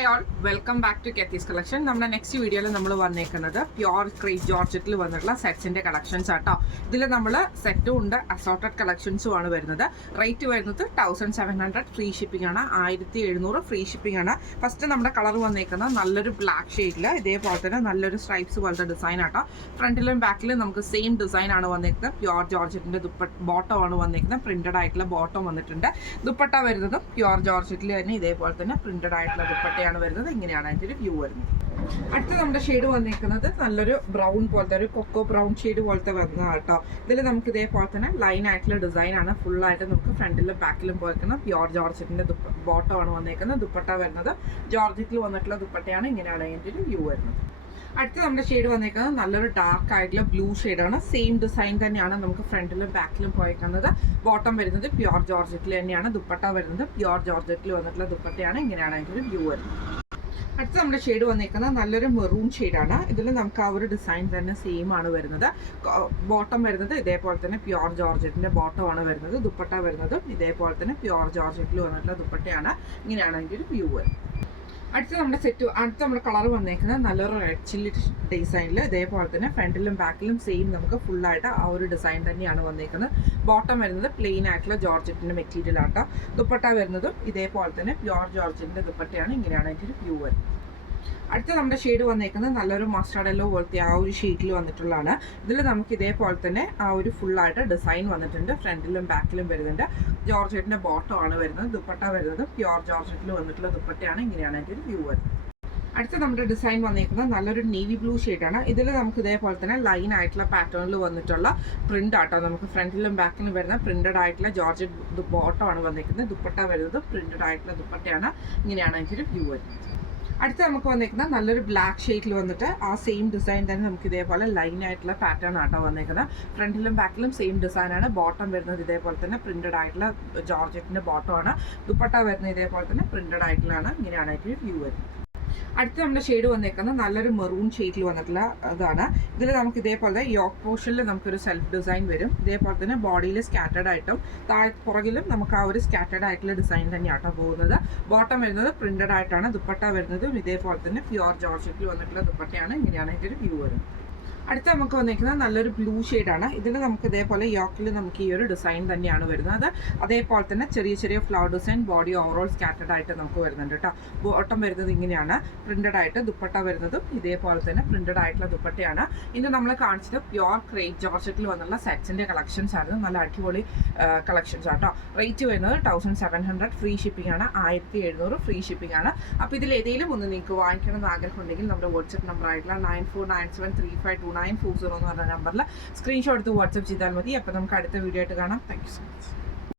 Hi all, welcome back to കെത്തീസ് collection. നമ്മുടെ next വീഡിയോയിൽ നമ്മൾ വന്നേക്കുന്നത് പ്യോർ ക്രേപ്പ് ജോർജറ്റിൽ വന്നിട്ടുള്ള സെറ്റ്സിന്റെ കളക്ഷൻസ് ആട്ടോ. ഇതിൽ നമ്മൾ സെറ്റും ഉണ്ട്, അസോർട്ടഡ് കളക്ഷൻസും ആണ് വരുന്നത്. റേറ്റ് വരുന്നത് 1700 ഫ്രീ ഷിപ്പിംഗ് ആണ്, 1700 ഫ്രീ ഷിപ്പിംഗ് ആണ്. ഫസ്റ്റ് നമ്മുടെ കളർ വന്നേക്കുന്നത് നല്ലൊരു ബ്ലാക്ക് ഷെയ്ഡിൽ, ഇതേപോലെ തന്നെ നല്ലൊരു സ്ട്രൈപ്സ് പോലത്തെ ഡിസൈൻ ആട്ടോ. ഫ്രണ്ടിലും ബാക്കിലും നമുക്ക് സെയിം ഡിസൈൻ ആണ് വന്നേക്കുന്നത്. പ്യോർ ജോർജറ്റിന്റെ ബോട്ടം ആണ് വന്നേക്കുന്നത്, പ്രിന്റഡ് ആയിട്ടുള്ള ബോട്ടം വന്നിട്ടുണ്ട്. ദുപ്പട്ട വരുന്നതും പ്യോർ ജോർജറ്റിൽ തന്നെ ഇതേപോലെ തന്നെ പ്രിന്റഡ് ആയിട്ടുള്ള ദുപ്പട്ടയാണ് വരുന്നത്. ഇങ്ങനെയാണ് അതിൻ്റെ ഒരു വ്യൂ വരുന്നത്. അടുത്ത നമ്മുടെ ഷെയ്ഡ് വന്നിരിക്കുന്നത് നല്ലൊരു ബ്രൗൺ പോലത്തെ, ഒരു കൊക്കോ ബ്രൗൺ ഷെയ്ഡ് പോലത്തെ വരുന്ന കേട്ടോ. ഇതിൽ നമുക്ക് ഇതേപോലെ തന്നെ ലൈൻ ആയിട്ടുള്ള ഡിസൈൻ ആണ് ഫുള്ളായിട്ട് നമുക്ക് ഫ്രണ്ടിലും ബാക്കിലും പോയിരിക്കുന്നത്. പ്യോർ ജോർജറ്റിന്റെ ബോട്ടം ആണ് വന്നിരിക്കുന്നത്. ദുപ്പട്ട വരുന്നത് ജോർജറ്റിൽ വന്നിട്ടുള്ള ദുപ്പട്ടയാണ്. ഇങ്ങനെയാണ് അതിൻ്റെ ഒരു വ്യൂ വരുന്നത്. അടുത്ത നമ്മുടെ ഷെയ്ഡ് വന്നേക്കുന്നത് നല്ലൊരു ഡാർക്ക് ആയിട്ടുള്ള ബ്ലൂ ഷെയ്ഡാണ്. സെയിം ഡിസൈൻ തന്നെയാണ് നമുക്ക് ഫ്രണ്ടിലും ബാക്കിലും പോയേക്കുന്നത്. ബോട്ടം വരുന്നത് പ്യോർ ജോർജറ്റിൽ തന്നെയാണ്. ദുപ്പട്ട വരുന്നത് പ്യോർ ജോർജറ്റിൽ വന്നിട്ടുള്ള ദുപ്പട്ടയാണ്. ഇങ്ങനെയാണ് അതിൻ്റെ ഒരു വ്യൂ വരുന്നത്. അടുത്ത നമ്മുടെ ഷെയ്ഡ് വന്നേക്കുന്നത് നല്ലൊരു മെറൂൺ ഷെയ്ഡാണ്. ഇതിൽ നമുക്ക് ആ ഒരു ഡിസൈൻ തന്നെ സെയിം ആണ് വരുന്നത്. ബോട്ടം വരുന്നത് ഇതേപോലെ തന്നെ പ്യോർ ജോർജറ്റിന്റെ ബോട്ടം ആണ് വരുന്നത്. ദുപ്പട്ട വരുന്നത് ഇതേപോലെ തന്നെ പ്യോർ ജോർജറ്റിൽ വന്നിട്ടുള്ള ദുപ്പട്ടയാണ്. ഇങ്ങനെയാണ് അതിൻ്റെ ഒരു വ്യൂ വരുന്നത്. അടുത്ത നമ്മുടെ കളർ വന്നേക്കുന്നത് നല്ലൊരു റെഡ് ചില്ലി ഡിസൈനിൽ ഇതേപോലെ തന്നെ ഫ്രണ്ടിലും ബാക്കിലും സെയിം നമുക്ക് ഫുള്ളായിട്ട് ആ ഒരു ഡിസൈൻ തന്നെയാണ് വന്നേക്കുന്നത്. ബോട്ടം വരുന്നത് പ്ലെയിൻ ആയിട്ടുള്ള ജോർജറ്റിന്റെ മെറ്റീരിയൽ ആട്ടോ. ദുപ്പട്ട വരുന്നതും ഇതേപോലെ തന്നെ പ്യോർ ജോർജറ്റിന്റെ ദുപ്പട്ടയാണ്. ഇങ്ങനെയാണ് അതിൻ്റെ ഒരു വ്യൂ വരുന്നത്. അടുത്ത നമ്മുടെ ഷെയ്ഡ് വന്നേക്കുന്നത് നല്ലൊരു മസ്റ്റാർഡ് യെല്ലോ പോലത്തെ ആ ഒരു ഷെയ്ഡിൽ വന്നിട്ടുള്ളതാണ്. ഇതിൽ നമുക്ക് ഇതേപോലെ തന്നെ ആ ഒരു ഫുള്ളായിട്ട് ഡിസൈൻ വന്നിട്ടുണ്ട്. ഫ്രണ്ടിലും ബാക്കിലും വരുന്നുണ്ട്. ജോർജറ്റിന്റെ ബോട്ടം ആണ് വരുന്നത്. ദുപ്പട്ട വരുന്നത് പ്യോർ ജോർജറ്റിൽ വന്നിട്ടുള്ള ദുപ്പട്ടയാണ്. ഇങ്ങനെയാണ് അതിൻ്റെ ഒരു വ്യൂ വരുന്നത്. അടുത്ത നമ്മുടെ ഡിസൈൻ വന്നിരിക്കുന്നത് നല്ലൊരു നേവി ബ്ലൂ ഷെയ്ഡാണ്. ഇതിൽ നമുക്ക് ഇതേപോലെ തന്നെ ലൈൻ ആയിട്ടുള്ള പാറ്റേണിൽ വന്നിട്ടുള്ള പ്രിന്റ് ആട്ടോ. നമുക്ക് ഫ്രണ്ടിലും ബാക്കിലും വരുന്ന പ്രിന്റഡ് ആയിട്ടുള്ള ജോർജറ്റ് ബോട്ടം ആണ് വന്നിരിക്കുന്നത്. ദുപ്പട്ട വരുന്നത് പ്രിന്റഡ് ആയിട്ടുള്ള ദുപ്പട്ടയാണ്. ഇങ്ങനെയാണ് അതിൻ്റെ ഒരു വ്യൂ വരുന്നത്. അടുത്ത് നമുക്ക് വന്നിരിക്കുന്നത് നല്ലൊരു ബ്ലാക്ക് ഷെയ്ഡിൽ വന്നിട്ട് ആ സെയിം ഡിസൈൻ തന്നെ നമുക്ക് ഇതേപോലെ ലൈൻ ആയിട്ടുള്ള പാറ്റേൺ ആട്ടോ വന്നിരിക്കുന്നത്. ഫ്രണ്ടിലും ബാക്കിലും സെയിം ഡിസൈനാണ്. ബോട്ടം വരുന്നത് ഇതേപോലെ തന്നെ പ്രിന്റഡ് ആയിട്ടുള്ള ജോർജറ്റിന്റെ ബോട്ടം ആണ്. ദുപ്പട്ട വരുന്നത് ഇതേപോലെ തന്നെ പ്രിന്റഡ് ആയിട്ടുള്ളതാണ്. ഇങ്ങനെയാണ് അതിൻ്റെ ഒരു വ്യൂ വരുന്നത്. അടുത്ത നമ്മുടെ ഷെയ്ഡ് വന്നേക്കുന്നത് നല്ലൊരു മെറൂൺ ഷെയ്ഡിൽ വന്നിട്ടുള്ള ഇതാണ്. ഇതിൽ നമുക്ക് ഇതേപോലെ യോക്ക് പോർഷനിൽ നമുക്കൊരു സെൽഫ് ഡിസൈൻ വരും. ഇതേപോലെ തന്നെ ബോഡിയിൽ സ്കാറ്റേഡ് ആയിട്ടും പുറകിലും നമുക്ക് ആ ഒരു സ്കാറ്റേഡ് ആയിട്ടുള്ള ഡിസൈൻ തന്നെയാട്ടോ പോകുന്നത്. ബോട്ടം വരുന്നത് പ്രിന്റഡ് ആയിട്ടാണ്. ദുപ്പട്ട വരുന്നതും ഇതേപോലെ തന്നെ പ്യോർ ജോർജറ്റിൽ വന്നിട്ടുള്ള ദുപ്പട്ടയാണ്. ഇങ്ങനെയാണ് ഇതിൻ്റെ ഒരു വ്യൂ വരുന്നത്. അടുത്ത നമുക്ക് വന്നിരിക്കുന്നത് നല്ലൊരു ബ്ലൂ ഷെയ്ഡാണ്. ഇതിൽ നമുക്ക് ഇതേപോലെ യോക്കിൽ നമുക്ക് ഈ ഒരു ഡിസൈൻ തന്നെയാണ് വരുന്നത്. അതേപോലെ തന്നെ ചെറിയ ചെറിയ flower design body overall scattered ആയിട്ട് നമുക്ക് വരുന്നുണ്ട് കേട്ടോ. ബോട്ടം വരുന്നത് ഇങ്ങനെയാണ് പ്രിന്റഡ് ആയിട്ട്. ദുപ്പട്ട വരുന്നതും ഇതേപോലെ തന്നെ പ്രിന്റഡ് ആയിട്ടുള്ള ദുപ്പട്ടയാണ്. ഇന്ന് നമ്മൾ കാണിച്ചത് പ്യോർ ക്രേപ്പ് ജോർജറ്റിൽ വന്നുള്ള സെറ്റ്സിന്റെ കളക്ഷൻസ് ആയിരുന്നു. നല്ല അടിപൊളി കളക്ഷൻസ് ആട്ടോ. റേറ്റ് വരുന്നത് 1700 ഫ്രീ ഷിപ്പിംഗ് ആണ്. 1700 ഫ്രീ ഷിപ്പിംഗ് ആണ്. അപ്പോൾ ഇതിൽ ഏതെങ്കിലും ഒന്ന് നിങ്ങൾക്ക് വാങ്ങിക്കണമെന്ന് ആഗ്രഹം ഉണ്ടെങ്കിൽ നമ്മുടെ വാട്സ്ആപ്പ് നമ്പർ ആയിട്ടുള്ള 9497352940 എന്ന് പറഞ്ഞ നമ്പറിൽ സ്ക്രീൻഷോട്ട് എടുത്ത് വാട്സ്ആപ്പ് ചെയ്താൽ മതി. അപ്പോൾ നമുക്ക് അടുത്ത വീഡിയോ ആയിട്ട് കാണാം. Thank you so much.